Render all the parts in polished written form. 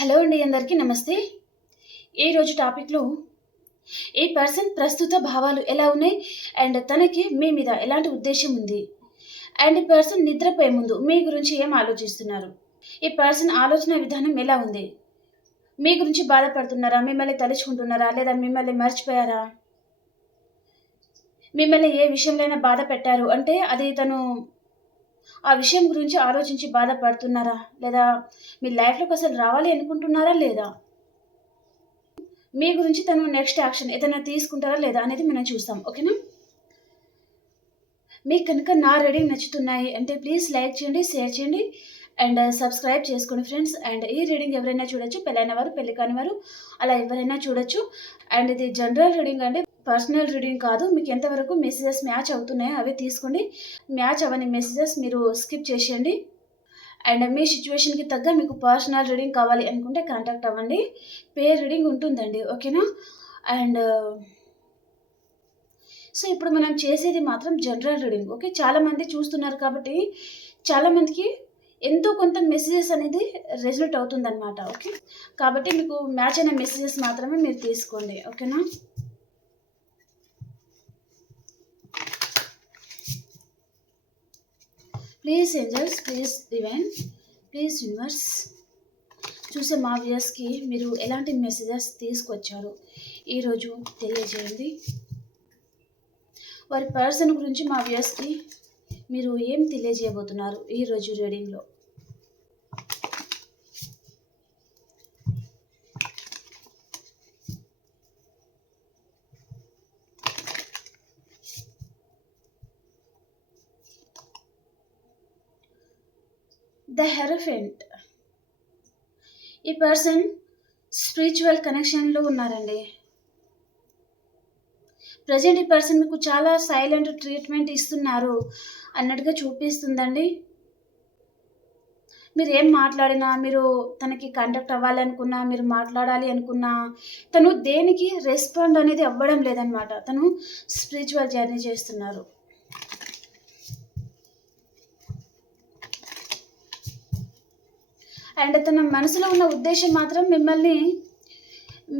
Hello అండి, అందరికీ నమస్తే. ఈరోజు టాపిక్లో ఈ పర్సన్ ప్రస్తుత భావాలు ఎలా ఉన్నాయి అండ్ తనకి మీ మీద ఎలాంటి ఉద్దేశం ఉంది అండ్ ఈ పర్సన్ నిద్రపోయే ముందు మీ గురించి ఏం ఆలోచిస్తున్నారు, ఈ పర్సన్ ఆలోచన విధానం ఎలా ఉంది, మీ గురించి బాధపడుతున్నారా, మిమ్మల్ని తలుచుకుంటున్నారా లేదా మిమ్మల్ని మర్చిపోయారా, మిమ్మల్ని ఏ విషయంలో బాధ పెట్టారు అంటే అది తను ఆ విషయం గురించి ఆలోచించి బాధపడుతున్నారా లేదా మీ లైఫ్లోకి అసలు రావాలి అనుకుంటున్నారా లేదా, మీ గురించి తను నెక్స్ట్ యాక్షన్ ఏదైనా తీసుకుంటారా లేదా అనేది మనం చూస్తాం. ఓకేనా? మీకు కనుక నా రీడింగ్ నచ్చుతున్నాయి అంటే ప్లీజ్ లైక్ చేయండి, షేర్ చేయండి అండ్ సబ్స్క్రైబ్ చేసుకోండి ఫ్రెండ్స్. అండ్ ఈ రీడింగ్ ఎవరైనా చూడొచ్చు, పెళ్ళైన వారు పెళ్లి కాని వారు అలా ఎవరైనా చూడొచ్చు. అండ్ ఇది జనరల్ రీడింగ్ అంటే పర్సనల్ రీడింగ్ కాదు. మీకు ఎంతవరకు మెసేజెస్ మ్యాచ్ అవుతున్నాయో అవే తీసుకోండి, మ్యాచ్ అవని మెసేజెస్ మీరు స్కిప్ చేసేయండి. అండ్ మీ సిచ్యువేషన్కి తగ్గ మీకు పర్సనల్ రీడింగ్ కావాలి అనుకుంటే కాంటాక్ట్ అవ్వండి, పేర్ రీడింగ్ ఉంటుందండి. ఓకేనా? అండ్ సో ఇప్పుడు మనం చేసేది మాత్రం జనరల్ రీడింగ్. ఓకే, చాలామంది చూస్తున్నారు కాబట్టి చాలామందికి ఎంతో కొంత మెసేజెస్ అనేది రెజల్ట్ అవుతుందన్నమాట. ఓకే, కాబట్టి మీకు మ్యాచ్ అయిన మెసేజెస్ మాత్రమే మీరు తీసుకోండి. ఓకేనా? Please angels, please divine, please universe, చూసే మా వ్యూయర్స్కి మీరు ఎలాంటి మెసేజెస్ తీసుకొచ్చారు ఈరోజు తెలియజేయండి. వారి పర్సన్ గురించి మా వ్యూయర్స్కి మీరు ఏం తెలియజేయబోతున్నారు ఈరోజు రీడింగ్లో. The hierophant. ఈ పర్సన్ స్పిరిచువల్ కనెక్షన్లో ఉన్నారండి. ప్రజెంట్ ఈ పర్సన్ మీకు చాలా సైలెంట్ ట్రీట్మెంట్ ఇస్తున్నారు అన్నట్టుగా చూపిస్తుందండి. మీరు ఏం మాట్లాడినా, మీరు తనకి కాంటాక్ట్ అవ్వాలనుకున్నా, మీరు మాట్లాడాలి అనుకున్నా తను దేనికి రెస్పాండ్ అనేది అవ్వడం లేదనమాట. తను స్పిరిచువల్ జర్నీ చేస్తున్నారు. అండ్ తన మనసులో ఉన్న ఉద్దేశం మాత్రం మిమ్మల్ని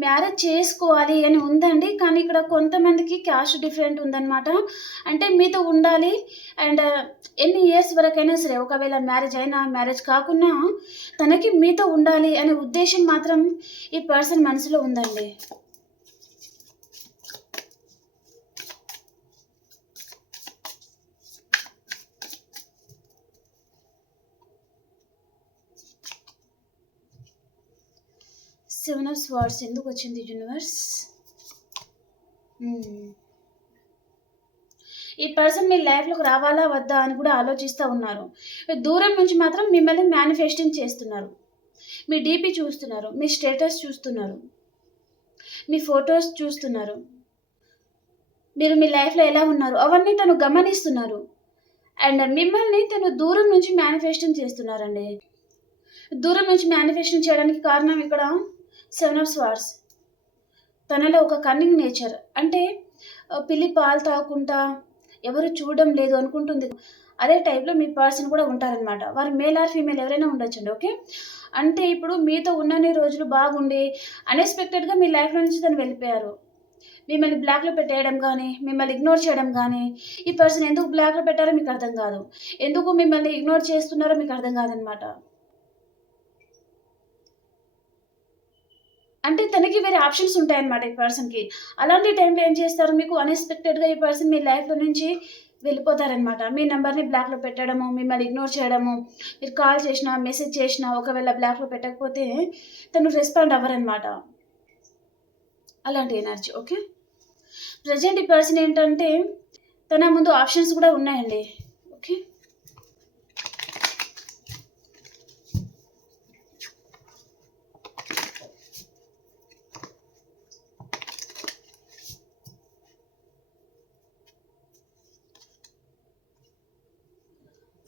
మ్యారేజ్ చేసుకోవాలి అని ఉందండి. కానీ ఇక్కడ కొంతమందికి క్యాస్ట్ డిఫరెంట్ ఉందన్నమాట. అంటే మీతో ఉండాలి అండ్ ఎన్ని ఇయర్స్ వరకైనా సరే, ఒకవేళ మ్యారేజ్ అయినా మ్యారేజ్ కాకున్నా తనకి మీతో ఉండాలి అనే ఉద్దేశం మాత్రం ఈ పర్సన్ మనసులో ఉందండి. సెవెన్ ఆఫ్ స్వార్డ్స్ ఎందుకు వచ్చింది యూనివర్స్? ఈ పర్సన్ మీ లైఫ్లోకి రావాలా వద్దా అని కూడా ఆలోచిస్తూ ఉన్నారు. దూరం నుంచి మాత్రం మిమ్మల్ని మేనిఫెస్టింగ్ చేస్తున్నారు. మీ డీపీ చూస్తున్నారు, మీ స్టేటస్ చూస్తున్నారు, మీ ఫొటోస్ చూస్తున్నారు, మీరు మీ లైఫ్లో ఎలా ఉన్నారు అవన్నీ తను గమనిస్తున్నారు. అండ్ మిమ్మల్ని తను దూరం నుంచి మేనిఫెస్టింగ్ చేస్తున్నారండి. దూరం నుంచి మేనిఫెస్టింగ్ చేయడానికి కారణం ఇక్కడ సెవెన్ ఆఫ్ స్వార్డ్స్. తనలో ఒక కన్నింగ్ నేచర్, అంటే పిల్లి పాలు తాగకుండా ఎవరు చూడడం లేదు అనుకుంటుంది. అదే టైప్లో మీ పర్సన్ కూడా ఉంటారనమాట. వారు మేల్ ఆర్ ఫీమేల్ ఎవరైనా ఉండొచ్చండి. ఓకే, అంటే ఇప్పుడు మీతో ఉన్నన్ని రోజులు బాగుండి అన్ఎక్స్పెక్టెడ్గా మీ లైఫ్లో నుంచి తను వెళ్ళిపోయారు. మిమ్మల్ని బ్లాక్లో పెట్టేయడం కానీ, మిమ్మల్ని ఇగ్నోర్ చేయడం కానీ, ఈ పర్సన్ ఎందుకు బ్లాక్లో పెట్టారో మీకు అర్థం కాదు, ఎందుకు మిమ్మల్ని ఇగ్నోర్ చేస్తున్నారో మీకు అర్థం కాదనమాట. అంటే తనకి వేరే ఆప్షన్స్ ఉంటాయన్నమాట ఈ పర్సన్కి. అలాంటి టైంలో ఏం చేస్తారు, మీకు అన్ఎక్స్పెక్టెడ్గా ఈ పర్సన్ మీ లైఫ్లో నుంచి వెళ్ళిపోతారనమాట. మీ నెంబర్ని బ్లాక్లో పెట్టడము, మిమ్మల్ని ఇగ్నోర్ చేయడము, మీరు కాల్ చేసినా మెసేజ్ చేసినా ఒకవేళ బ్లాక్లో పెట్టకపోతే తను రెస్పాండ్ అవ్వరనమాట. అలాంటి ఎనర్జీ. ఓకే, ప్రజెంట్ ఈ పర్సన్ ఏంటంటే తన ముందు ఆప్షన్స్ కూడా ఉన్నాయండి. ఓకే,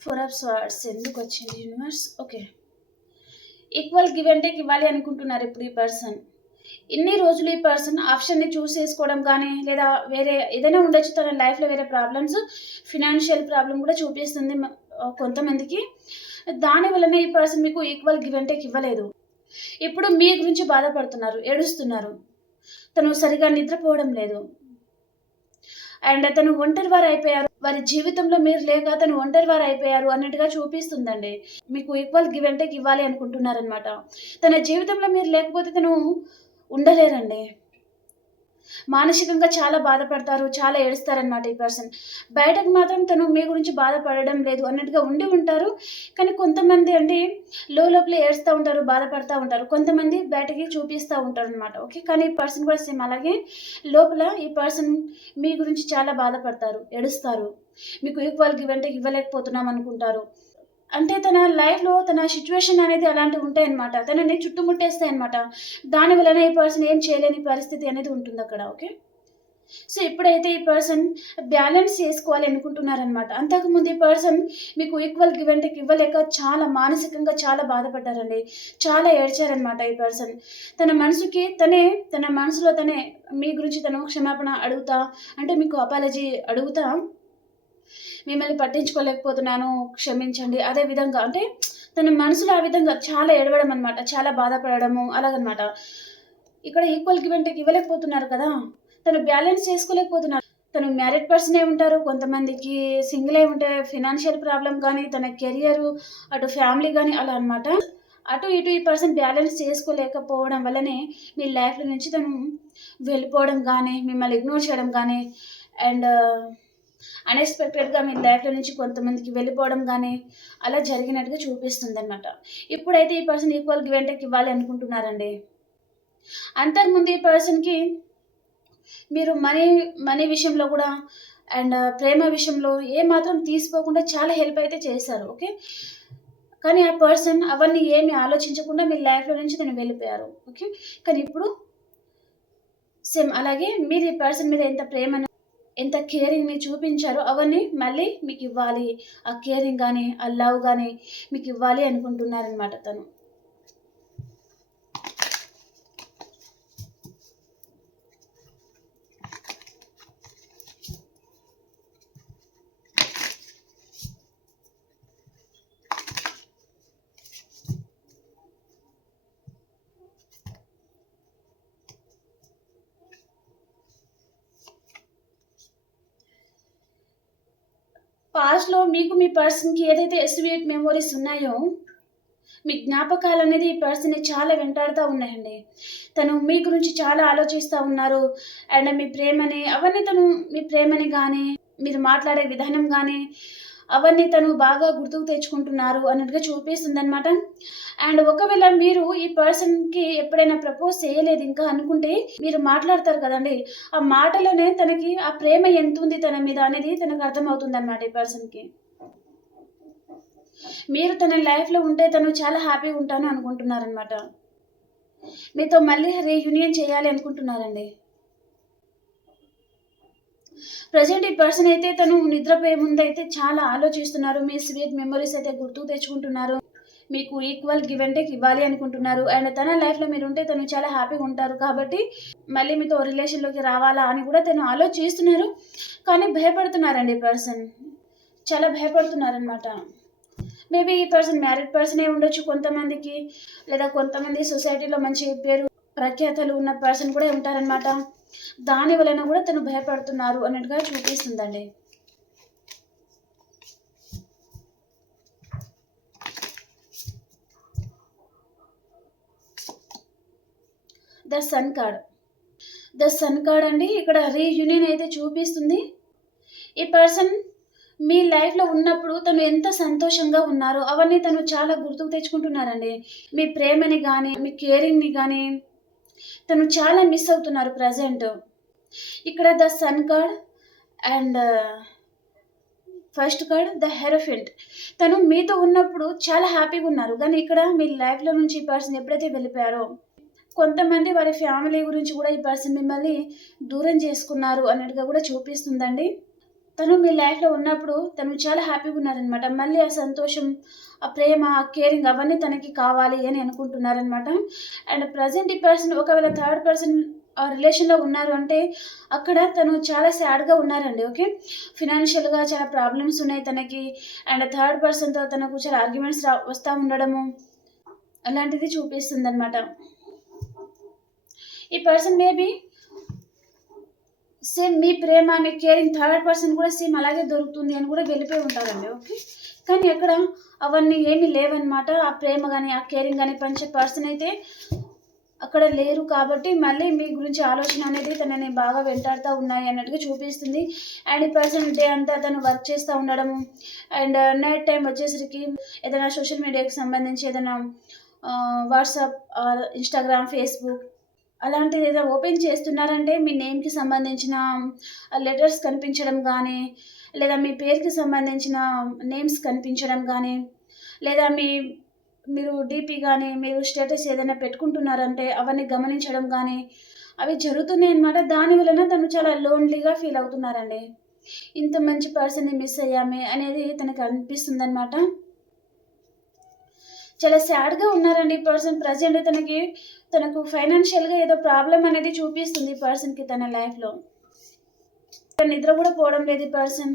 ఫోర్ ఆఫ్ స్వార్డ్స్ ఎందుకు వచ్చింది universe? Okay, equal give and take ఇవ్వాలి అనుకుంటున్నారు ఇప్పుడు ఈ పర్సన్. ఇన్ని రోజులు ఈ పర్సన్ ఆప్షన్ని చూస్ చేసుకోవడం కానీ లేదా వేరే ఏదైనా ఉండొచ్చు తన లైఫ్లో, వేరే ప్రాబ్లమ్స్, ఫినాన్షియల్ ప్రాబ్లం కూడా చూపిస్తుంది కొంతమందికి. దానివల్లనే ఈ పర్సన్ మీకు ఈక్వల్ గివ్ అండ్ టేక్ ఇవ్వలేదు. ఇప్పుడు మీ గురించి బాధపడుతున్నారు, ఏడుస్తున్నారు. తను సరిగా నిద్రపోవడం లేదు. అండ్ తను ఒంటరివారు అయిపోయారు. వారి జీవితంలో మీరు లేక తను ఒంటరివారు అయిపోయారు అన్నట్టుగా చూపిస్తుందండి. మీకు ఈక్వల్ గివ్ అండ్ టేక్ ఇవ్వాలి అనుకుంటున్నారనమాట. తన జీవితంలో మీరు లేకపోతే తను ఉండలేరండి. మానసికంగా చాలా బాధపడతారు, చాలా ఏడుస్తారనమాట ఈ పర్సన్. బయటకు మాత్రం తను మీ గురించి బాధపడడం లేదు అన్నట్టుగా ఉండి ఉంటారు. కానీ కొంతమంది అండి లోపల ఏడుస్తూ ఉంటారు, బాధపడతా ఉంటారు. కొంతమంది బయటకి చూపిస్తూ ఉంటారనమాట. ఓకే. కానీ ఈ పర్సన్ కూడా సేమ్ అలాగే లోపల ఈ పర్సన్ మీ గురించి చాలా బాధపడతారు, ఏడుస్తారు. మీకు ఈక్వల్ గివ్ అంటే ఇవ్వలేకపోతున్నాం అనుకుంటారు. అంటే తన లైఫ్‌లో తన సిట్యుయేషన్ అనేది అలాంటివి ఉంటాయన్నమాట. తనని చుట్టుముట్టేస్తాయన్నమాట. దాని వలన ఈ పర్సన్ ఏం చేయలేని పరిస్థితి అనేది ఉంటుందక్కడ. ఓకే. సో, ఎప్పుడైతే ఈ పర్సన్ బ్యాలెన్స్ చేసుకోవాలి అనుకుంటున్నారనమాట. అంతకుముందు ఈ పర్సన్ మీకు ఈక్వల్ గివ్ అండ్ టేక్ ఇవ్వలేక చాలా మానసికంగా చాలా బాధపడ్డారండి. చాలా ఏడ్చారనమాట ఈ పర్సన్. తన మనసులో తనే మీ గురించి తను క్షమాపణ అడుగుతా, అంటే మీకు అపాలజీ అడుగుతా, మిమ్మల్ని పట్టించుకోలేకపోతున్నాను, క్షమించండి. అదే విధంగా అంటే తన మనసులో ఆ విధంగా చాలా ఏడవడం అనమాట. చాలా బాధపడడము అలాగనమాట. ఇక్కడ ఈక్వల్ గివ్ అండ్ టేక్ ఇవ్వలేకపోతున్నారు కదా! తను బ్యాలెన్స్ చేసుకోలేకపోతున్నారు. తను మ్యారీడ్ పర్సనే ఉంటారు. కొంతమందికి సింగిల్ అయి ఉంటే ఫినాన్షియల్ ప్రాబ్లమ్ గానీ, తన కెరియరు, అటు ఫ్యామిలీ గానీ అలా అనమాట. అటు ఇటు ఈ పర్సన్ బ్యాలెన్స్ చేసుకోలేకపోవడం వల్లనే మీ లైఫ్‌లో నుంచి తను వెళ్ళిపోవడం గానీ, మిమ్మల్ని ఇగ్నోర్ చేయడం గానీ అండ్ అన్‌ఎక్స్‌పెక్టెడ్‌గా మీ లైఫ్‌లో నుంచి కొంతమందికి వెళ్ళిపోవడం గానీ, అలా జరిగినట్టుగా చూపిస్తుందనమాట. ఇప్పుడైతే ఈ person equal give and take ఇవ్వాలి అనుకుంటున్నారండి. అంతకుముందు ఈ పర్సన్‌కి మీరు మనీ విషయంలో కూడా అండ్ ప్రేమ విషయంలో ఏమాత్రం తీసిపోకుండా చాలా హెల్ప్ అయితే చేశారు. ఓకే. కానీ ఆ పర్సన్ అవన్నీ ఏమి ఆలోచించకుండా మీ లైఫ్‌లో నుంచి తను వెళ్ళిపోయారు. ఓకే. కానీ ఇప్పుడు సేమ్ అలాగే మీరు ఈ పర్సన్ మీద ఎంత ప్రేమను, ఎంత కేరింగ్‌ని చూపించారో అవన్నీ మళ్ళీ మీకివ్వాలి. ఆ కేరింగ్ గానీ, ఆ లవ్ గానీ మీకివ్వాలి అనుకుంటున్నారనమాట తను. పాస్ట్‌లో మీకు మీ పర్సన్‌కి ఏదైతే స్వీట్ మెమోరీస్ ఉన్నాయో, మీ జ్ఞాపకాలనేది ఈ పర్సన్‌ని చాలా వెంటాడుతా ఉన్నాయండి. తను మీ గురించి చాలా ఆలోచిస్తా ఉన్నారు. అండ్ మీ ప్రేమని గానీ, మీరు మాట్లాడే విధానం గానీ, అవన్నీ తను బాగా గుర్తుకు తెచ్చుకుంటున్నారు అన్నట్టుగా చూపిస్తుందనమాట. అండ్ ఒకవేళ మీరు ఈ పర్సన్‌కి ఎప్పుడైనా ప్రపోజ్ చేయలేదు ఇంకా అనుకుంటే, మీరు మాట్లాడతారు కదండీ! ఆ మాటలోనే తనకి ఆ ప్రేమ ఎంతుంది తన మీద అనేది తనకు అర్థమవుతుందనమాట ఈ పర్సన్‌కి. మీరు తన లైఫ్‌లో ఉంటే తను చాలా హ్యాపీగా ఉంటాను అనుకుంటున్నారనమాట. మీతో మళ్ళీ రీయూనియన్ చేయాలి అనుకుంటున్నారండి. ప్రెజెంట్ ఈ పర్సన్ అయితే తను నిద్రపోయే ముందైతే చాలా ఆలోచిస్తున్నారు. మీ స్వీట్ మెమోరీస్ అయితే గుర్తుకు తెచ్చుకుంటున్నారు. మీకు ఈక్వల్ గివ్ అండ్ టేక్ ఇవ్వాలి అనుకుంటున్నారు. అండ్ తన లైఫ్‌లో మీరుంటే తను చాలా హ్యాపీగా ఉంటారు కాబట్టి, మళ్ళీ మీతో రిలేషన్‌లోకి రావాలా అని కూడా తను ఆలోచిస్తున్నారు. కానీ భయపడుతున్నారండి ఈ పర్సన్. చాలా భయపడుతున్నారనమాట. మేబీ ఈ పర్సన్ మ్యారీడ్ పర్సనే ఉండొచ్చు కొంతమందికి. లేదా కొంతమంది సొసైటీలో మంచి పేరు, ప్రఖ్యాతలు ఉన్న పర్సన్ కూడా ఉంటారనమాట. దాని వలన కూడా తను భయపడుతున్నారు అన్నట్టుగా చూపిస్తుందండి. The sun card. The sun card అండి ఇక్కడ రీయూనియన్ అయితే చూపిస్తుంది. ఈ పర్సన్ మీ లైఫ్‌లో ఉన్నప్పుడు తను ఎంత సంతోషంగా ఉన్నారో అవన్నీ తను చాలా గుర్తుకు తెచ్చుకుంటున్నారండి. మీ ప్రేమని గానీ, మీ కేరింగ్‌ని గానీ తను చాలా మిస్ అవుతున్నారు ప్రెజెంట్. ఇక్కడ the sun card and first card the hierophant. తను మీతో ఉన్నప్పుడు చాలా హ్యాపీగా ఉన్నారు. కానీ ఇక్కడ మీ లైఫ్‌లో నుంచి ఈ పర్సన్ ఎప్పుడైతే వెళ్ళిపోయారో, కొంతమంది వారి ఫ్యామిలీ గురించి కూడా ఈ పర్సన్ మిమ్మల్ని దూరం చేసుకున్నారు అన్నట్టుగా కూడా చూపిస్తుందండి. తను మీ లైఫ్‌లో ఉన్నప్పుడు తను చాలా హ్యాపీగా ఉన్నారనమాట. మళ్ళీ ఆ సంతోషం, ఆ ప్రేమ, ఆ కేరింగ్ అవన్నీ తనకి కావాలి అని అనుకుంటున్నారనమాట. అండ్ ప్రెజెంట్ ఈ పర్సన్ ఒకవేళ థర్డ్ పర్సన్ ఆ రిలేషన్‌లో ఉన్నారు అంటే, అక్కడ తను చాలా సాడ్‌గా ఉన్నారండి. ఓకే. ఫినాన్షియల్‌గా చాలా ప్రాబ్లమ్స్ ఉన్నాయి తనకి. అండ్ థర్డ్ పర్సన్‌తో తనకు చాలా ఆర్గ్యుమెంట్స్ వస్తా ఉండడము. అలాంటిది చూపిస్తుంది అనమాట. ఈ పర్సన్ మేబీ సేమ్ మీ ప్రేమ, మీ కేరింగ్ థర్డ్ పర్సన్ కూడా సేమ్ అలాగే దొరుకుతుంది అని కూడా వెళ్ళిపోయి ఉంటారండి. ఓకే, కానీ అక్కడ అవన్నీ ఏమీ లేవన్నమాట. ఆ ప్రేమ కానీ ఆ కేరింగ్ కానీ పంచే పర్సన్ అయితే అక్కడ లేరు. కాబట్టి మళ్ళీ మీ గురించి ఆలోచన అనేది తనని బాగా వెంటాడుతూ ఉన్నాయి అన్నట్టుగా చూపిస్తుంది. అండ్ ఈ పర్సన్ డే అంతా తను వర్క్ చేస్తూ ఉండడము, అండ్ నైట్ టైం వచ్చేసరికి ఏదైనా సోషల్ మీడియాకి సంబంధించి ఏదైనా వాట్సాప్, ఇన్స్టాగ్రామ్, ఫేస్బుక్ అలాంటిది ఏదో ఓపెన్ చేస్తున్నారంటే మీ నేమ్కి సంబంధించిన లెటర్స్ కనిపించడం కానీ, లేదా మీ పేరుకి సంబంధించిన నేమ్స్ కనిపించడం కానీ, లేదా మీరు డీపీ కానీ మీరు స్టేటస్ ఏదైనా పెట్టుకుంటున్నారంటే అవన్నీ గమనించడం కానీ అవి జరుగుతున్నాయి అన్నమాట. దాని వలన తను చాలా లోన్లీగా ఫీల్ అవుతున్నారండి. ఇంత మంచి పర్సన్ని మిస్ అయ్యామే అనేది తనకు అనిపిస్తుంది అనమాట. చాలా సాడ్గా ఉన్నారండి ఈ పర్సన్ ప్రజెంట్. తనకు ఫైనాన్షియల్గా ఏదో ప్రాబ్లం అనేది చూపిస్తుంది ఈ పర్సన్కి తన లైఫ్లో. నిద్ర కూడా పోవడం లేదు ఈ పర్సన్.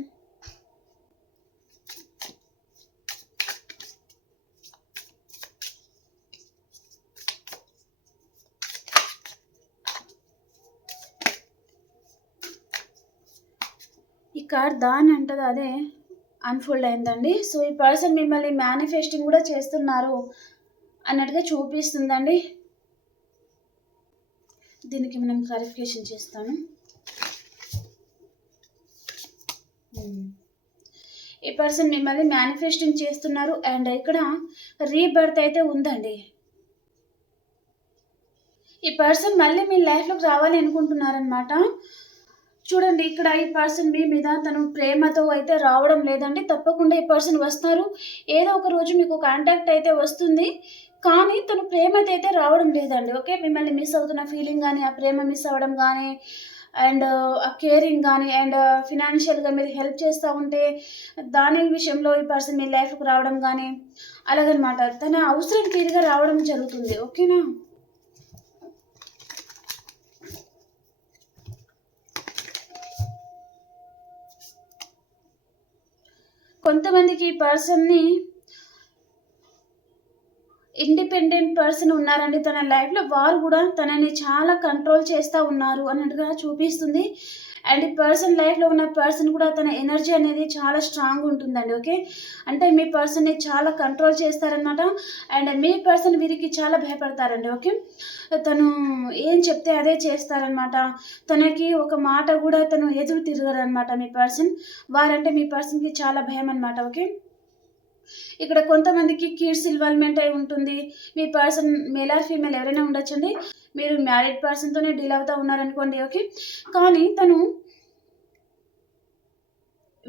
ఈ కార్డ్ దాని అంటది అదే అన్ఫోల్డ్ అయిందండి. సో ఈ పర్సన్ మిమ్మల్ని మేనిఫెస్టింగ్ కూడా చేస్తున్నారు అన్నట్టుగా చూపిస్తుందండి. దీనికి మనం క్లారిఫికేషన్ చేస్తాను. ఈ పర్సన్ మిమ్మల్ని మేనిఫెస్టింగ్ చేస్తున్నారు అండ్ ఇక్కడ రీబర్త్ అయితే ఉందండి. ఈ పర్సన్ మళ్ళీ మీ లైఫ్లోకి రావాలి అనుకుంటున్నారనమాట. చూడండి, ఇక్కడ ఈ పర్సన్ మీ మీద తను ప్రేమతో అయితే రావడం లేదండి. తప్పకుండా ఈ పర్సన్ వస్తారు. ఏదో ఒక రోజు మీకు కాంటాక్ట్ అయితే వస్తుంది, కానీ తను ప్రేమతో అయితే రావడం లేదండి. ఓకే, మిమ్మల్ని మిస్ అవుతున్న ఫీలింగ్ కానీ, ఆ ప్రేమ మిస్ అవ్వడం కానీ, అండ్ ఆ కేరింగ్ కానీ, అండ్ ఫినాన్షియల్గా మీరు హెల్ప్ చేస్తూ ఉంటే దాని విషయంలో ఈ పర్సన్ మీ లైఫ్కి రావడం కానీ అలాగనమాట. తన అవసరం తీరుగా రావడం జరుగుతుంది. ఓకేనా. కొంతమందికి ఈ పర్సన్ని ఇండిపెండెంట్ పర్సన్ ఉన్నారండి తన లైఫ్లో. వారు కూడా తనని చాలా కంట్రోల్ చేస్తూ ఉన్నారు అన్నట్టుగా చూపిస్తుంది. అండ్ ఈ పర్సన్ లైఫ్లో ఉన్న పర్సన్ కూడా తన ఎనర్జీ అనేది చాలా స్ట్రాంగ్ ఉంటుందండి. ఓకే, అంటే మీ పర్సన్ని చాలా కంట్రోల్ చేస్తారనమాట. అండ్ మీ పర్సన్ వీరికి చాలా భయపడతారండి. ఓకే, తను ఏం చెప్తే అదే చేస్తారనమాట. తనకి ఒక మాట కూడా తను ఎదురు తిరగరనమాట మీ పర్సన్. వారంటే మీ పర్సన్కి చాలా భయం అనమాట. ఓకే, ఇక్కడ కొంతమందికి కిడ్స్ ఇన్వాల్వ్మెంట్ అయి ఉంటుంది. మీ పర్సన్ మేల్ ఆర్ ఫీమేల్ ఎవరైనా ఉండొచ్చండి. మీరు మ్యారీడ్ పర్సన్తోనే డీల్ అవుతూ ఉన్నారనుకోండి. ఓకే, కానీ తను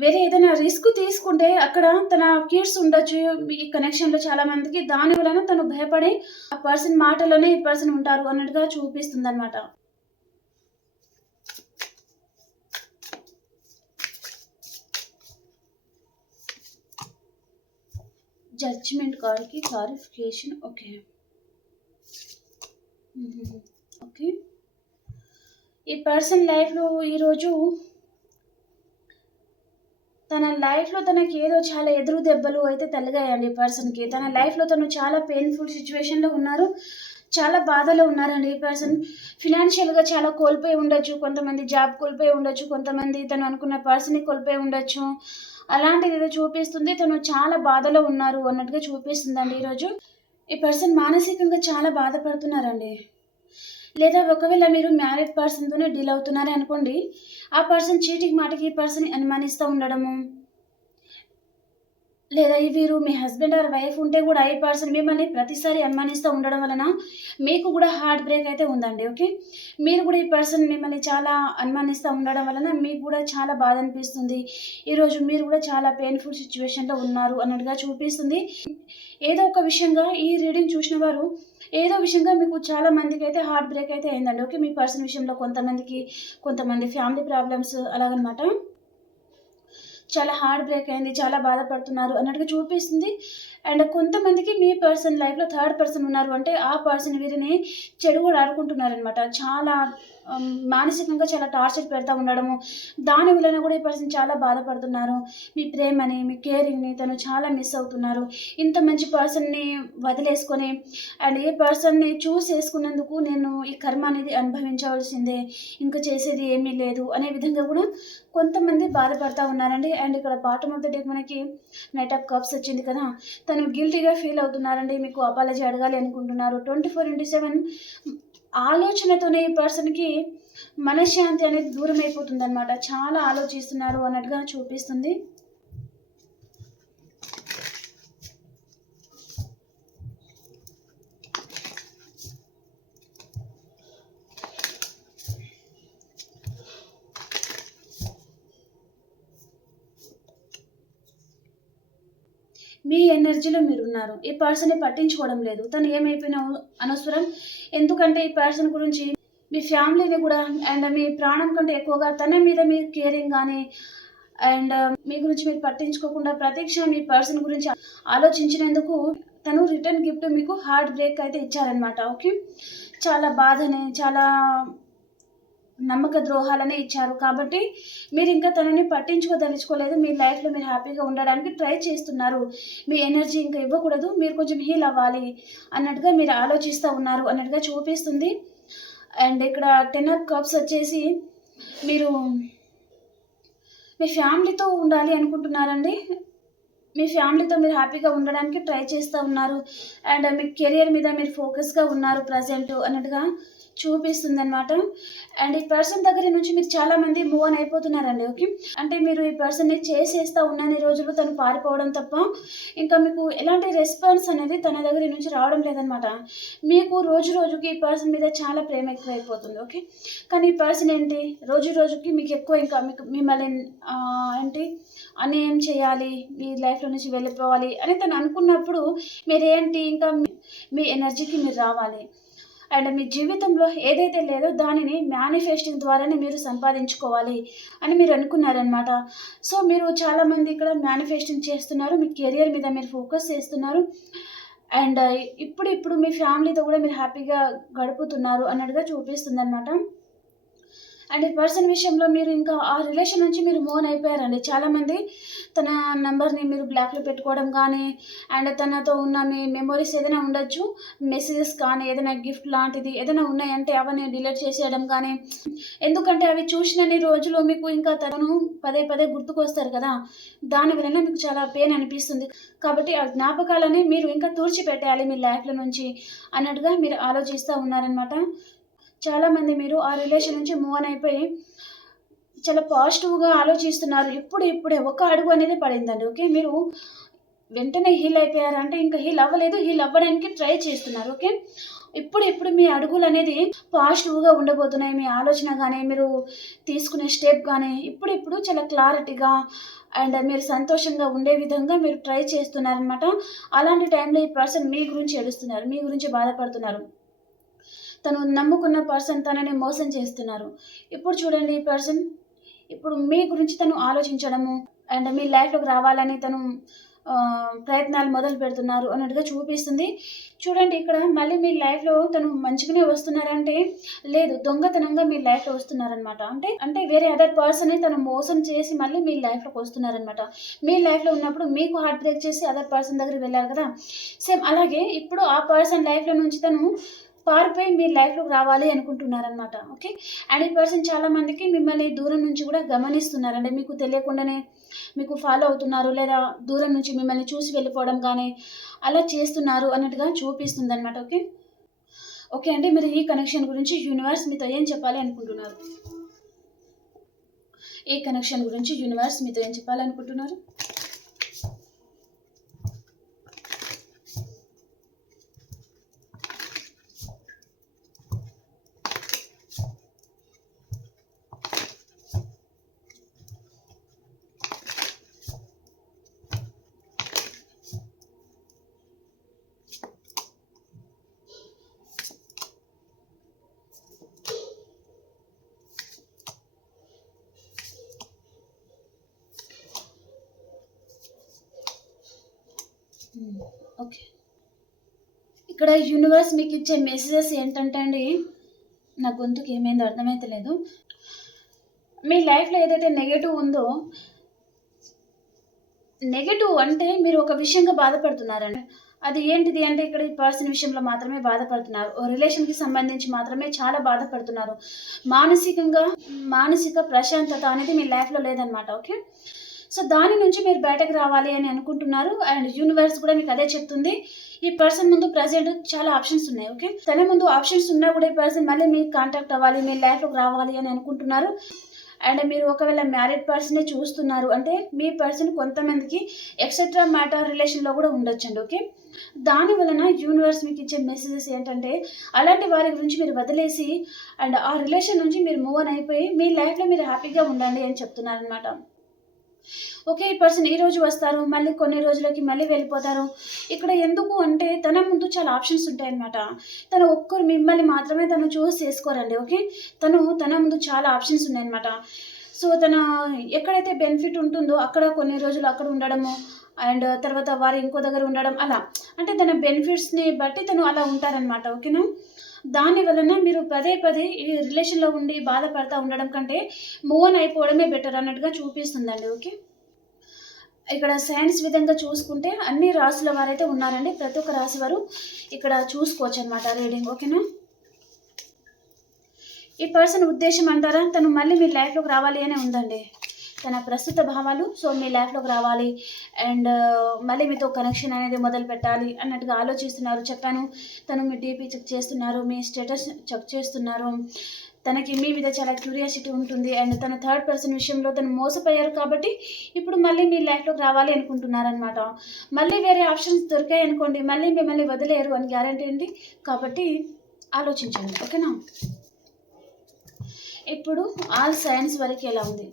వేరే ఏదైనా రిస్క్ తీసుకుంటే అక్కడ తన కిడ్స్ ఉండొచ్చు ఈ కనెక్షన్లో చాలా మందికి. దాని వలన తను భయపడి ఆ పర్సన్ మాటలోనే ఈ పర్సన్ ఉంటారు అన్నట్టుగా చూపిస్తుంది అనమాట. జడ్జిమెంట్ కార్డ్కి క్లారిఫికేషన్. ఓకే ఓకే, ఈ పర్సన్ లైఫ్లో ఈరోజు తన లైఫ్లో తనకి ఏదో చాలా ఎదురు దెబ్బలు అయితే తగిలాయండి. ఈ పర్సన్కి తన లైఫ్లో తను చాలా పెయిన్ఫుల్ సిచ్యువేషన్లో ఉన్నారు, చాలా బాధలో ఉన్నారండి. ఈ పర్సన్ ఫినాన్షియల్గా చాలా కోల్పోయి ఉండొచ్చు. కొంతమంది జాబ్ కోల్పోయి ఉండొచ్చు, కొంతమంది తను అనుకున్న పర్సన్ని కోల్పోయి ఉండొచ్చు. అలాంటిది ఏదో చూపిస్తుంది. తను చాలా బాధలో ఉన్నారు అన్నట్టుగా చూపిస్తుందండి ఈరోజు. ఈ పర్సన్ మానసికంగా చాలా బాధపడుతున్నారండి. లేదా ఒకవేళ మీరు మ్యారీడ్ పర్సన్తోనే డీల్ అవుతున్నారే అనుకోండి, ఆ పర్సన్ చీటికి మాటికి ఈ పర్సన్ అనుమానిస్తూ ఉండడము, లేదా వీరు మీ హస్బెండ్ ఆర్ వైఫ్ ఉంటే కూడా ఈ పర్సన్ మిమ్మల్ని ప్రతిసారి అనుమానిస్తూ ఉండడం వలన మీకు కూడా హార్ట్ బ్రేక్ అయితే ఉందండి. ఓకే, మీరు కూడా ఈ పర్సన్ మిమ్మల్ని చాలా అనుమానిస్తూ ఉండడం వలన మీకు కూడా చాలా బాధ అనిపిస్తుంది. ఈరోజు మీరు కూడా చాలా పెయిన్ఫుల్ సిచ్యువేషన్లో ఉన్నారు అన్నట్టుగా చూపిస్తుంది. ఏదో ఒక విషయంగా ఈ రీడింగ్ చూసిన వారు ఏదో విషయంగా మీకు చాలా మందికి అయితే హార్ట్ బ్రేక్ అయితే అయిందండి. ఓకే, మీ పర్సన్ విషయంలో కొంతమంది ఫ్యామిలీ ప్రాబ్లమ్స్ అలాగనమాట. చాలా హార్ట్ బ్రేక్ అయింది, చాలా బాధపడుతున్నారు అన్నట్టుగా చూపిస్తుంది. అండ్ కొంతమందికి మీ పర్సన్ లైఫ్‌లో థర్డ్ పర్సన్ ఉన్నారు అంటే, ఆ పర్సన్ వీరిని చెడు కూడా ఆడుకుంటున్నారనమాట. చాలా మానసికంగా చాలా టార్చర్ పెడతా ఉండడము, దాని వలన కూడా ఈ పర్సన్ చాలా బాధపడుతున్నారు. మీ ప్రేమని, మీ కేరింగ్‌ని తను చాలా మిస్ అవుతున్నారు. ఇంత మంచి పర్సన్‌ని వదిలేసుకొని అండ్ ఈ పర్సన్‌ని చూస్ చేసుకున్నందుకు నేను ఈ కర్మ అనేది అనుభవించవలసిందే, ఇంక చేసేది ఏమీ లేదు అనే విధంగా కూడా కొంతమంది బాధపడతా ఉన్నారండి. అండ్ ఇక్కడ బాటమ్ ఆఫ్ ద డెక్ మనకి నైట్ ఆఫ్ కప్స్ వచ్చింది కదా! తను గిల్టీగా ఫీల్ అవుతున్నారండి. మీకు అపాలజీ అడగాలి అనుకుంటున్నారు. 24/7 ఆలోచనతోనే ఈ పర్సన్‌కి మనశ్శాంతి అనేది దూరం అయిపోతుందనమాట. చాలా ఆలోచిస్తున్నారు అన్నట్టుగా చూపిస్తుంది. మీ ఎనర్జీలో మీరున్నారు. ఈ పర్సన్‌ని పట్టించుకోవడం లేదు. తను ఏమైపోయినా అనవసరం. ఎందుకంటే ఈ పర్సన్ గురించి మీ ఫ్యామిలీని కూడా అండ్ మీ ప్రాణం కంటే ఎక్కువగా తన మీద మీ కేరింగ్ గాని అండ్ మీ గురించి మీరు పట్టించుకోకుండా ప్రతి క్షణం ఈ పర్సన్ గురించి ఆలోచించినందుకు తను రిటర్న్ గిఫ్ట్ మీకు హార్ట్ బ్రేక్ అయితే ఇచ్చారనమాట. ఓకే. చాలా బాధని, చాలా నమ్మక ద్రోహాలనే ఇచ్చారు. కాబట్టి మీరింకా తనని పట్టించుకోదలుచుకోలేదు. మీ లైఫ్‌లో మీరు హ్యాపీగా ఉండడానికి ట్రై చేస్తున్నారు. మీ ఎనర్జీ ఇంకా ఇవ్వకూడదు. మీరు కొంచెం హీల్ అవ్వాలి అన్నట్టుగా మీరు ఆలోచిస్తా ఉన్నారు అన్నట్టుగా చూపిస్తుంది. అండ్ ఇక్కడ 10 ఆఫ్ కప్స్ వచ్చేసి మీరు మీ ఫ్యామిలీతో ఉండాలి అనుకుంటున్నారండి. మీ ఫ్యామిలీతో మీరు హ్యాపీగా ఉండడానికి ట్రై చేస్తూ ఉన్నారు. అండ్ మీ కెరియర్ మీద మీరు ఫోకస్‌గా ఉన్నారు ప్రెజెంట్ అన్నట్టుగా చూపిస్తుందనమాట. అండ్ ఈ పర్సన్ దగ్గర నుంచి మీరు చాలామంది మూవ్ ఆన్ అయిపోతున్నారండి. ఓకే. అంటే మీరు ఈ పర్సన్‌ని చేసేస్తా ఉన్నన్ని రోజులు తను పారిపోవడం తప్ప ఇంకా మీకు ఎలాంటి రెస్పాన్స్ అనేది తన దగ్గర నుంచి రావడం లేదనమాట. మీకు రోజు రోజుకి ఈ పర్సన్ మీద చాలా ప్రేమ ఎక్కువైపోతుంది. ఓకే. కానీ ఈ పర్సన్ ఏంటి రోజు రోజుకి మీకు ఎక్కువ ఇంకా మిమ్మల్ని ఏంటి అన్యాయం చేయాలి, మీ లైఫ్‌లో నుంచి వెళ్ళిపోవాలి అని తను అనుకున్నప్పుడు మీరేంటి ఇంకా మీ ఎనర్జీకి మీరు రావాలి. అండ్ మీ జీవితంలో ఏదైతే లేదో దానిని మేనిఫెస్టింగ్ ద్వారానే మీరు సంపాదించుకోవాలి అని మీరు అనుకున్నారనమాట. సో, మీరు చాలామంది ఇక్కడ మేనిఫెస్టింగ్ చేస్తున్నారు. మీ కెరియర్ మీద మీరు ఫోకస్ చేస్తున్నారు. అండ్ ఇప్పుడు మీ ఫ్యామిలీతో కూడా మీరు హ్యాపీగా గడుపుతున్నారు అన్నట్టుగా చూపిస్తుందనమాట. అండ్ ఈ పర్సన్ విషయంలో మీరు ఇంకా ఆ రిలేషన్ నుంచి మీరు మూవ్ ఆన్ అయిపోయారండి. చాలామంది తన నంబర్‌ని మీరు బ్లాక్‌లో పెట్టుకోవడం కానీ, అండ్ తనతో ఉన్న మీ మెమోరీస్ ఏదైనా ఉండొచ్చు. మెసేజెస్ కానీ, ఏదైనా గిఫ్ట్ లాంటిది ఏదైనా ఉన్నాయంటే అవన్నీ డిలీట్ చేసేయడం కానీ, ఎందుకంటే అవి చూసినన్ని రోజులు మీకు ఇంకా తను పదే పదే గుర్తుకొస్తారు కదా! దాని వలన మీకు చాలా పెయిన్ అనిపిస్తుంది. కాబట్టి ఆ జ్ఞాపకాలని మీరు ఇంకా తుడిచిపెట్టేయాలి మీ లైఫ్‌లో నుంచి అన్నట్టుగా మీరు ఆలోచిస్తా ఉన్నారనమాట. చాలామంది మీరు ఆ రిలేషన్ నుంచి మూవ్ ఆన్ అయిపోయి చాలా పాజిటివ్‌గా ఆలోచిస్తున్నారు. ఇప్పుడే ఒక అడుగు అనేది పడిందండి. ఓకే. మీరు వెంటనే హీల్ అయిపోయారంటే ఇంకా హీల్ అవ్వలేదు. హీల్ అవ్వడానికి ట్రై చేస్తున్నారు. ఓకే. ఇప్పుడు మీ అడుగులనేది పాజిటివ్‌గా ఉండబోతున్నాయి. మీ ఆలోచన గాని, మీరు తీసుకునే స్టెప్ గాని ఇప్పుడు చాలా క్లారిటీగా అండ్ మీరు సంతోషంగా ఉండే విధంగా మీరు ట్రై చేస్తున్నారనమాట. అలాంటి టైంలో ఈ పర్సన్ మీ గురించి ఏడుస్తున్నారు. మీ గురించి బాధపడుతున్నారు. తను నమ్ముకున్న పర్సన్ తనని మోసం చేస్తున్నారు. ఇప్పుడు చూడండి ఈ పర్సన్ ఇప్పుడు మీ గురించి తను ఆలోచించడము అండ్ మీ లైఫ్‌లోకి రావాలని తను ప్రయత్నాలు మొదలు పెడుతున్నారు అన్నట్టుగా చూపిస్తుంది. చూడండి ఇక్కడ మళ్ళీ మీ లైఫ్‌లో తను మంచిగానే వస్తున్నారంటే, లేదు దొంగతనంగా మీ లైఫ్‌లో వస్తున్నారనమాట. అంటే వేరే అదర్ పర్సన్‌ని తను మోసం చేసి మళ్ళీ మీ లైఫ్‌లోకి వస్తున్నారనమాట. మీ లైఫ్‌లో ఉన్నప్పుడు మీకు హార్ట్ బ్రేక్ చేసి అదర్ పర్సన్ దగ్గరికి వెళ్లారు కదా! సేమ్ అలాగే ఇప్పుడు ఆ పర్సన్ లైఫ్‌లో నుంచి తను పారిపోయి మీ లైఫ్‌లోకి రావాలి అనుకుంటున్నారనమాట. ఓకే. అండ్ ఈ పర్సన్ చాలా మందికి మిమ్మల్ని దూరం నుంచి కూడా గమనిస్తున్నారండి. మీకు తెలియకుండానే మీకు ఫాలో అవుతున్నారు. లేదా దూరం నుంచి మిమ్మల్ని చూసి వెళ్ళిపోవడం గానీ, అలా చేస్తున్నారు అన్నట్టుగా చూపిస్తుందనమాట. ఓకే. ఓకే అండి. మీరు ఈ కనెక్షన్ గురించి యూనివర్స్ మీతో ఏం చెప్పాలి అనుకుంటున్నారు? ఈ కనెక్షన్ గురించి యూనివర్స్ మీతో ఏం చెప్పాలనుకుంటున్నారు? ఓకే. ఇక్కడ యూనివర్స్ మీకు ఇచ్చే మెసేజెస్ ఏంటంటే అండి, నా గొంతుకి ఏమైందో అర్థమైతలేదు. మీ లైఫ్‌లో ఏదైతే నెగెటివ్ ఉందో, నెగెటివ్ అంటే మీరు ఒక విషయంగా బాధపడుతున్నారండి. అది ఏంటిది అంటే ఇక్కడ ఈ పర్సన్ విషయంలో మాత్రమే బాధపడుతున్నారు. ఓ రిలేషన్‌కి సంబంధించి మాత్రమే చాలా బాధపడుతున్నారు. మానసికంగా మానసిక ప్రశాంతత అనేది మీ లైఫ్‌లో లేదనమాట. ఓకే. సో, దాని నుంచి మీరు బయటకు రావాలి అని అనుకుంటున్నారు. అండ్ యూనివర్స్ కూడా మీకు అదే చెప్తుంది. ఈ పర్సన్ ముందు ప్రెజెంట్ చాలా ఆప్షన్స్ ఉన్నాయి. ఓకే. తన ముందు ఆప్షన్స్ ఉన్నా కూడా ఈ పర్సన్ మళ్ళీ మీకు కాంటాక్ట్ అవ్వాలి, మీ లైఫ్‌లోకి రావాలి అని అనుకుంటున్నారు. అండ్ మీరు ఒకవేళ మ్యారీడ్ పర్సనే చూస్తున్నారు అంటే మీ పర్సన్ కొంతమందికి ఎక్సెట్రా మ్యాటర్ రిలేషన్‌లో కూడా ఉండొచ్చండి. ఓకే. దాని వలన యూనివర్స్ మీకు ఇచ్చే మెసేజెస్ ఏంటంటే అలాంటి వారి గురించి మీరు వదిలేసి అండ్ ఆ రిలేషన్ నుంచి మీరు మూవ్ ఆన్ అయిపోయి మీ లైఫ్‌లో మీరు హ్యాపీగా ఉండండి అని చెప్తున్నారనమాట. ఓకే. ఈ పర్సన్ ఈరోజు వస్తారు. మళ్ళీ కొన్ని రోజులకి మళ్ళీ వెళ్ళిపోతారు. ఇక్కడ ఎందుకు అంటే తన ముందు చాలా ఆప్షన్స్ ఉంటాయన్నమాట. తను ఒక్కరు మిమ్మల్ని మాత్రమే తను చూస్ చేసుకోరండి. ఓకే. తన ముందు చాలా ఆప్షన్స్ ఉన్నాయన్నమాట. సో, ఎక్కడైతే బెనిఫిట్ ఉంటుందో అక్కడ కొన్ని రోజులు అక్కడ ఉండడము అండ్ తర్వాత వారు ఇంకో దగ్గర ఉండడం అలా. అంటే తన బెనిఫిట్స్‌ని బట్టి తను అలా ఉంటారనమాట. ఓకేనా? దాని వలన మీరు పదే పదే ఈ రిలేషన్‌లో ఉండి బాధపడతా ఉండడం కంటే మూవ్ ఆన్ అయిపోవడమే బెటర్ అన్నట్టుగా చూపిస్తుందండి. ఓకే. ఇక్కడ సైన్స్ విధంగా చూసుకుంటే అన్ని రాసుల వారైతే ఉన్నారండి. ప్రతి ఒక్క రాశి వారు ఇక్కడ చూసుకోవచ్చనమాట రీడింగ్. ఓకేనా? ఈ పర్సన్ ఉద్దేశ్యం అంటారా? తను మళ్ళీ మీ లైఫ్‌లోకి రావాలి అనే ఉందండి. తన ప్రస్తుత భావాలు సో, మీ లైఫ్‌లోకి రావాలి అండ్ మళ్ళీ మీతో కనెక్షన్ అనేది మొదలుపెట్టాలి అన్నట్టుగా ఆలోచిస్తున్నారు. చెప్పాను. తను మీ డీపీ చెక్ చేస్తున్నారు. మీ స్టేటస్ చెక్ చేస్తున్నారు. తనకి మీ మీద చాలా క్యూరియాసిటీ ఉంటుంది. అండ్ తన థర్డ్ పర్సన్ విషయంలో తను మోసపోయారు కాబట్టి ఇప్పుడు మళ్ళీ మీ లైఫ్‌లోకి రావాలి అనుకుంటున్నారనమాట. మళ్ళీ వేరే ఆప్షన్స్ దొరికాయనుకోండి, మళ్ళీ మిమ్మల్ని వదిలేయరు అని గ్యారంటీ అండి. కాబట్టి ఆలోచించండి. ఓకేనా? ఇప్పుడు ఆల్ సైన్స్ వరకు ఎలా ఉంది?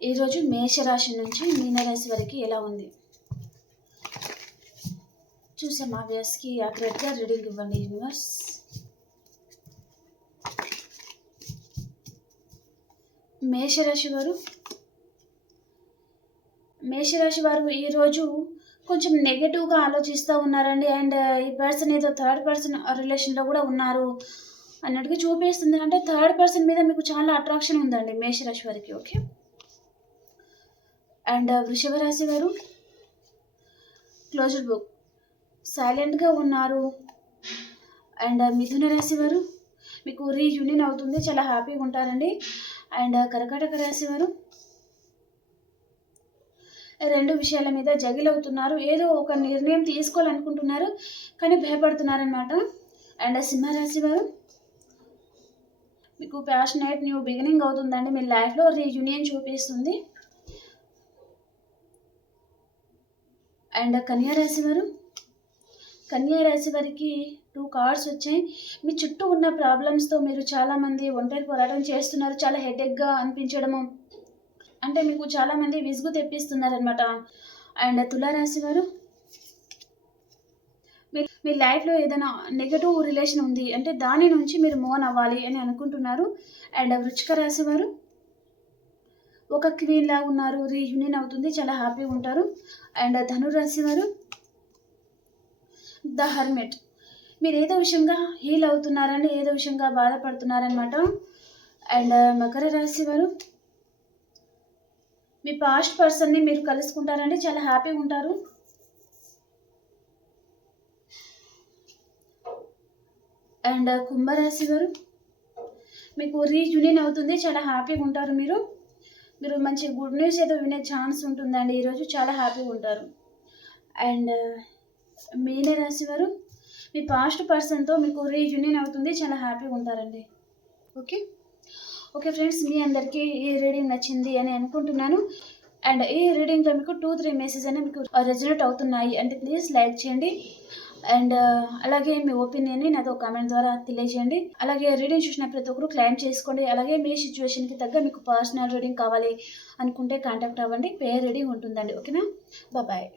ఈరోజు మేషరాశి నుంచి మీనరాశి వరకు ఎలా ఉంది? చూసామా? వ్యాస్కి యాక్యురేట్‌గా రీడింగ్ ఇవ్వండి యూనివర్స్. మేషరాశి వారు ఈరోజు కొంచెం నెగెటివ్‌గా ఆలోచిస్తూ ఉన్నారండి. అండ్ ఈ పర్సన్ ఏదో థర్డ్ పర్సన్ రిలేషన్‌లో కూడా ఉన్నారు అన్నట్టుగా చూపిస్తుంది. అంటే థర్డ్ పర్సన్ మీద మీకు చాలా అట్రాక్షన్ ఉందండి మేషరాశి వారికి. ఓకే. అండ్ వృషభ రాశి వారు క్లోజ్డ్ బుక్ సైలెంట్‌గా ఉన్నారు. అండ్ మిథున రాశి వారు మీకు రీయూనియన్ అవుతుంది. చాలా హ్యాపీగా ఉంటారండి. అండ్ కర్కాటక రాశి వారు 2 విషయాల మీద జగిల్ అవుతున్నారు. ఏదో ఒక నిర్ణయం తీసుకోవాలనుకుంటున్నారు కానీ భయపడుతున్నారనమాట. అండ్ సింహరాశి వారు మీకు ప్యాషనేట్ న్యూ బిగినింగ్ అవుతుందండి. మీ లైఫ్‌లో రీయూనియన్ చూపిస్తుంది. అండ్ కన్యా రాశి వారికి 2 కార్డ్స్ వచ్చాయి. మీ చుట్టూ ఉన్న ప్రాబ్లమ్స్‌తో మీరు చాలామంది ఒంటరి పోరాటం చేస్తున్నారు. చాలా హెడేక్‌గా అనిపించడము అంటే మీకు చాలామంది విసుగు తెప్పిస్తున్నారనమాట. అండ్ తులారాశి వారు మీ లైఫ్‌లో ఏదైనా నెగెటివ్ రిలేషన్ ఉంది అంటే దాని నుంచి మీరు మూవ్ ఆన్ అవ్వాలి అని అనుకుంటున్నారు. అండ్ వృశ్చిక రాశి వారు ఒక క్వీన్ లాగా ఉన్నారు. రీయూనియన్ అవుతుంది. చాలా హ్యాపీగా ఉంటారు. అండ్ ధనురాశి వారు ద హర్మిట్ మీరు ఏదో విషయంగా హీల్ అవుతున్నారండి. ఏదో విషయంగా బాధపడుతున్నారనమాట. అండ్ మకర రాశి వారు మీ పాస్ట్ పర్సన్ని మీరు కలుసుకుంటారండి. చాలా హ్యాపీగా ఉంటారు. అండ్ కుంభరాశి వారు మీకు రీయూనియన్ అవుతుంది. చాలా హ్యాపీగా ఉంటారు మీరు మంచి గుడ్ న్యూస్ ఏదో వినే ఛాన్స్ ఉంటుందండి. ఈరోజు చాలా హ్యాపీగా ఉంటారు. అండ్ మీనరాశి వారు మీ పాస్ట్ పర్సన్తో మీకు రీయూనియన్ అవుతుంది. చాలా హ్యాపీగా ఉంటారండి. ఓకే ఫ్రెండ్స్, మీ అందరికీ ఈ రీడింగ్ నచ్చింది అని అనుకుంటున్నాను. అండ్ ఈ రీడింగ్లో మీకు 2-3 మెసేజ్ అనేవి మీకు రెజొనేట్ అవుతున్నాయి అంటే ప్లీజ్ లైక్ చేయండి. అండ్ అలాగే మీ ఒపీనియన్ని నాతో కామెంట్ ద్వారా తెలియజేయండి. అలాగే రీడింగ్ చూసిన ప్రతి ఒక్కరు క్లైమ్ చేసుకోండి. అలాగే మీ సిచ్యువేషన్కి తగ్గ మీకు పర్సనల్ రీడింగ్ కావాలి అనుకుంటే కాంటాక్ట్ అవ్వండి. పే రీడింగ్ ఉంటుందండి. ఓకేనా? బాయ్.